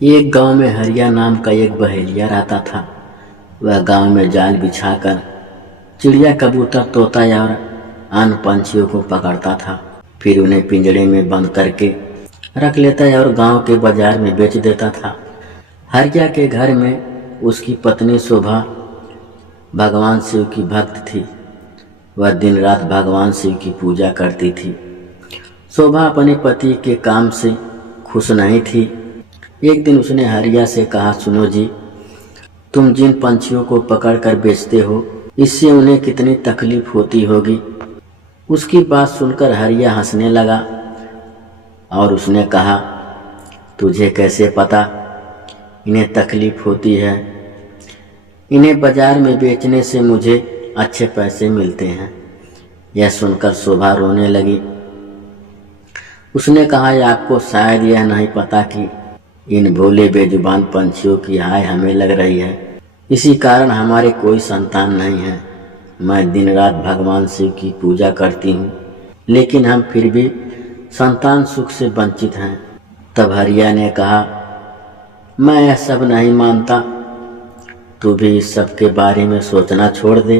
एक गांव में हरिया नाम का एक बहेलिया रहता था। वह गांव में जाल बिछाकर चिड़िया, कबूतर, तोता और अन्य पंछियों को पकड़ता था। फिर उन्हें पिंजड़े में बंद करके रख लेता और गांव के बाजार में बेच देता था। हरिया के घर में उसकी पत्नी शोभा भगवान शिव की भक्त थी। वह दिन रात भगवान शिव की पूजा करती थी। शोभा अपने पति के काम से खुश नहीं थी। एक दिन उसने हरिया से कहा, सुनो जी, तुम जिन पंछियों को पकड़कर बेचते हो, इससे उन्हें कितनी तकलीफ होती होगी। उसकी बात सुनकर हरिया हंसने लगा और उसने कहा, तुझे कैसे पता इन्हें तकलीफ होती है? इन्हें बाजार में बेचने से मुझे अच्छे पैसे मिलते हैं। यह सुनकर शोभा रोने लगी। उसने कहा, आपको शायद यह नहीं पता कि इन भोले बेजुबान पंछियों की हाय हमें लग रही है। इसी कारण हमारे कोई संतान नहीं है। मैं दिन रात भगवान शिव की पूजा करती हूँ, लेकिन हम फिर भी संतान सुख से वंचित हैं। तब हरिया ने कहा, मैं यह सब नहीं मानता, तू भी इस सब के बारे में सोचना छोड़ दे।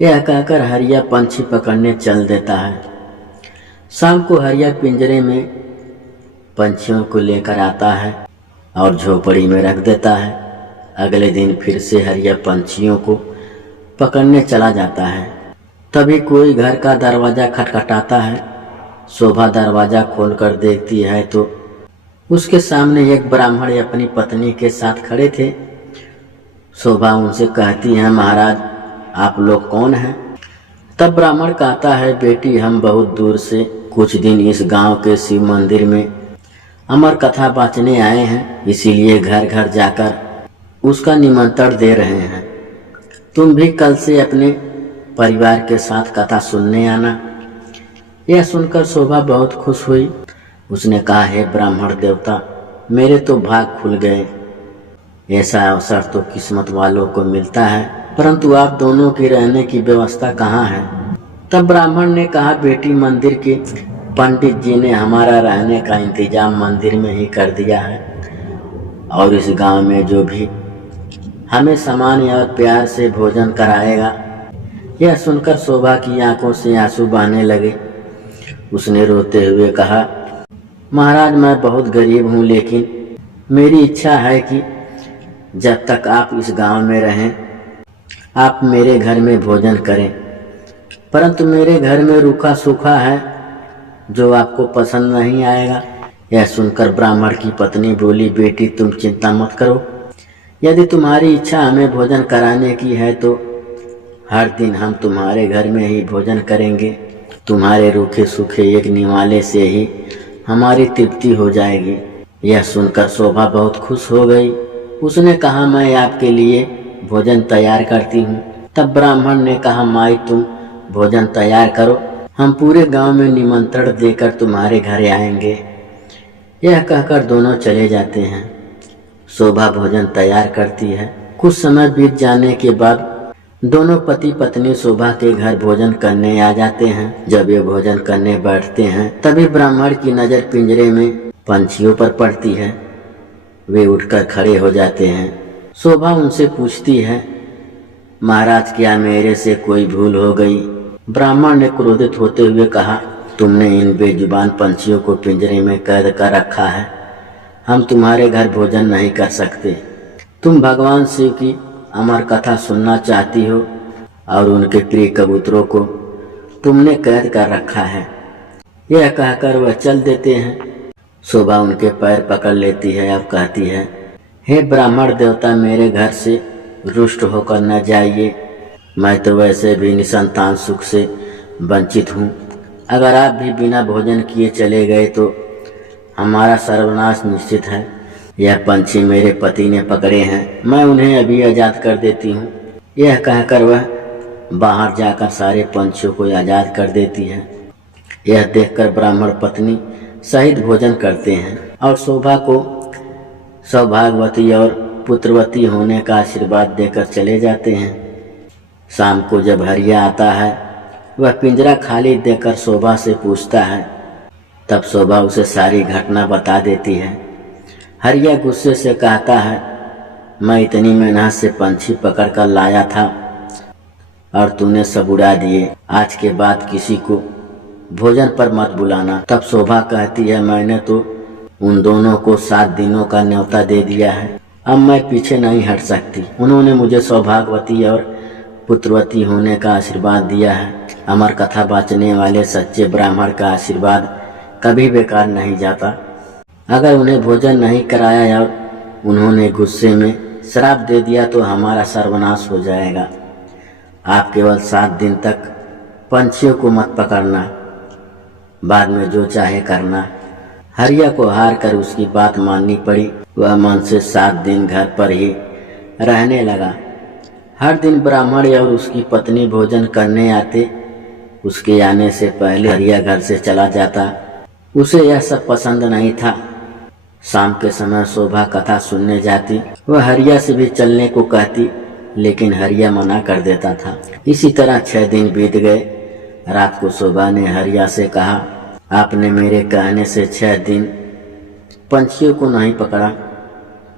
यह कहकर हरिया पंछी पकड़ने चल देता है। शाम को हरिया पिंजरे में पंछियों को लेकर आता है और झोपड़ी में रख देता है। अगले दिन फिर से हरिया पंछियों को पकड़ने चला जाता है। तभी कोई घर का दरवाज़ा खटखटाता है। शोभा दरवाज़ा खोलकर देखती है तो उसके सामने एक ब्राह्मण अपनी पत्नी के साथ खड़े थे। शोभा उनसे कहती है, महाराज, आप लोग कौन हैं? तब ब्राह्मण कहता है, बेटी, हम बहुत दूर से कुछ दिन इस गांव के शिव मंदिर में अमर कथा बाँचने आए हैं, इसीलिए घर घर जाकर उसका निमंत्रण दे रहे हैं। तुम भी कल से अपने परिवार के साथ कथा सुनने आना। यह सुनकर शोभा बहुत खुश हुई। उसने कहा, हे ब्राह्मण देवता, मेरे तो भाग खुल गए। ऐसा अवसर तो किस्मत वालों को मिलता है, परंतु आप दोनों की रहने की व्यवस्था कहाँ है? तब ब्राह्मण ने कहा, बेटी, मंदिर के पंडित जी ने हमारा रहने का इंतजाम मंदिर में ही कर दिया है, और इस गांव में जो भी हमें सामान और प्यार से भोजन कराएगा। यह सुनकर शोभा की आंखों से आंसू बहने लगे। उसने रोते हुए कहा, महाराज, मैं बहुत गरीब हूँ, लेकिन मेरी इच्छा है कि जब तक आप इस गांव में रहें, आप मेरे घर में भोजन करें। परंतु मेरे घर में रूखा सूखा है जो आपको पसंद नहीं आएगा। यह सुनकर ब्राह्मण की पत्नी बोली, बेटी, तुम चिंता मत करो। यदि तुम्हारी इच्छा हमें भोजन कराने की है तो हर दिन हम तुम्हारे घर में ही भोजन करेंगे। तुम्हारे रूखे सूखे एक निवाले से ही हमारी तृप्ति हो जाएगी। यह सुनकर शोभा बहुत खुश हो गई। उसने कहा, मैं आपके लिए भोजन तैयार करती हूँ। तब ब्राह्मण ने कहा, माई, तुम भोजन तैयार करो, हम पूरे गांव में निमंत्रण देकर तुम्हारे घर आएंगे। यह कहकर दोनों चले जाते हैं। शोभा भोजन तैयार करती है। कुछ समय बीत जाने के बाद दोनों पति पत्नी शोभा के घर भोजन करने आ जाते हैं। जब ये भोजन करने बैठते हैं, तभी ब्राह्मण की नज़र पिंजरे में पंछियों पर पड़ती है। वे उठकर खड़े हो जाते हैं। शोभा उनसे पूछती है, महाराज, क्या मेरे से कोई भूल हो गई? ब्राह्मण ने क्रोधित होते हुए कहा, तुमने इन बेजुबान पंछियों को पिंजरे में कैद कर रखा है। हम तुम्हारे घर भोजन नहीं कर सकते। तुम भगवान शिव की अमर कथा सुनना चाहती हो और उनके प्रिय कबूतरों को तुमने कैद कर रखा है। यह कहकर वह चल देते हैं। शोभा उनके पैर पकड़ लेती है और कहती है, हे ब्राह्मण देवता, मेरे घर से रुष्ट होकर न जाइए। मैं तो वैसे भी निसंतान सुख से वंचित हूँ। अगर आप भी बिना भोजन किए चले गए तो हमारा सर्वनाश निश्चित है। यह पंछी मेरे पति ने पकड़े हैं, मैं उन्हें अभी आज़ाद कर देती हूँ। यह कहकर वह बाहर जाकर सारे पंछियों को आज़ाद कर देती है। यह देखकर ब्राह्मण पत्नी सहित भोजन करते हैं और शोभा को सौभाग्यवती और पुत्रवती होने का आशीर्वाद देकर चले जाते हैं। शाम को जब हरिया आता है, वह पिंजरा खाली देखकर शोभा से पूछता है। तब शोभा उसे सारी घटना बता देती है। हरिया गुस्से से कहता है, मैं इतनी मेहनत से पंछी पकड़ कर लाया था और तूने सब उड़ा दिए। आज के बाद किसी को भोजन पर मत बुलाना। तब शोभा कहती है, मैंने तो उन दोनों को 7 दिनों का न्योता दे दिया है, अब मैं पीछे नहीं हट सकती। उन्होंने मुझे सौभाग्यवती और पुत्रवती होने का आशीर्वाद दिया है। अमर कथा बाँचने वाले सच्चे ब्राह्मण का आशीर्वाद कभी बेकार नहीं जाता। अगर उन्हें भोजन नहीं कराया और उन्होंने गुस्से में श्राप दे दिया तो हमारा सर्वनाश हो जाएगा। आप केवल 7 दिन तक पंछियों को मत पकड़ना, बाद में जो चाहे करना। हरिया को हार कर उसकी बात माननी पड़ी। वह मन से 7 दिन घर पर ही रहने लगा। हर दिन ब्राह्मण और उसकी पत्नी भोजन करने आते। उसके आने से पहले हरिया घर से चला जाता। उसे यह सब पसंद नहीं था। शाम के समय शोभा कथा सुनने जाती। वह हरिया से भी चलने को कहती, लेकिन हरिया मना कर देता था। इसी तरह 6 दिन बीत गए। रात को शोभा ने हरिया से कहा, आपने मेरे कहने से 6 दिन पंछियों को नहीं पकड़ा,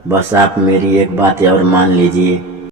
बस आप मेरी एक बात और मान लीजिए।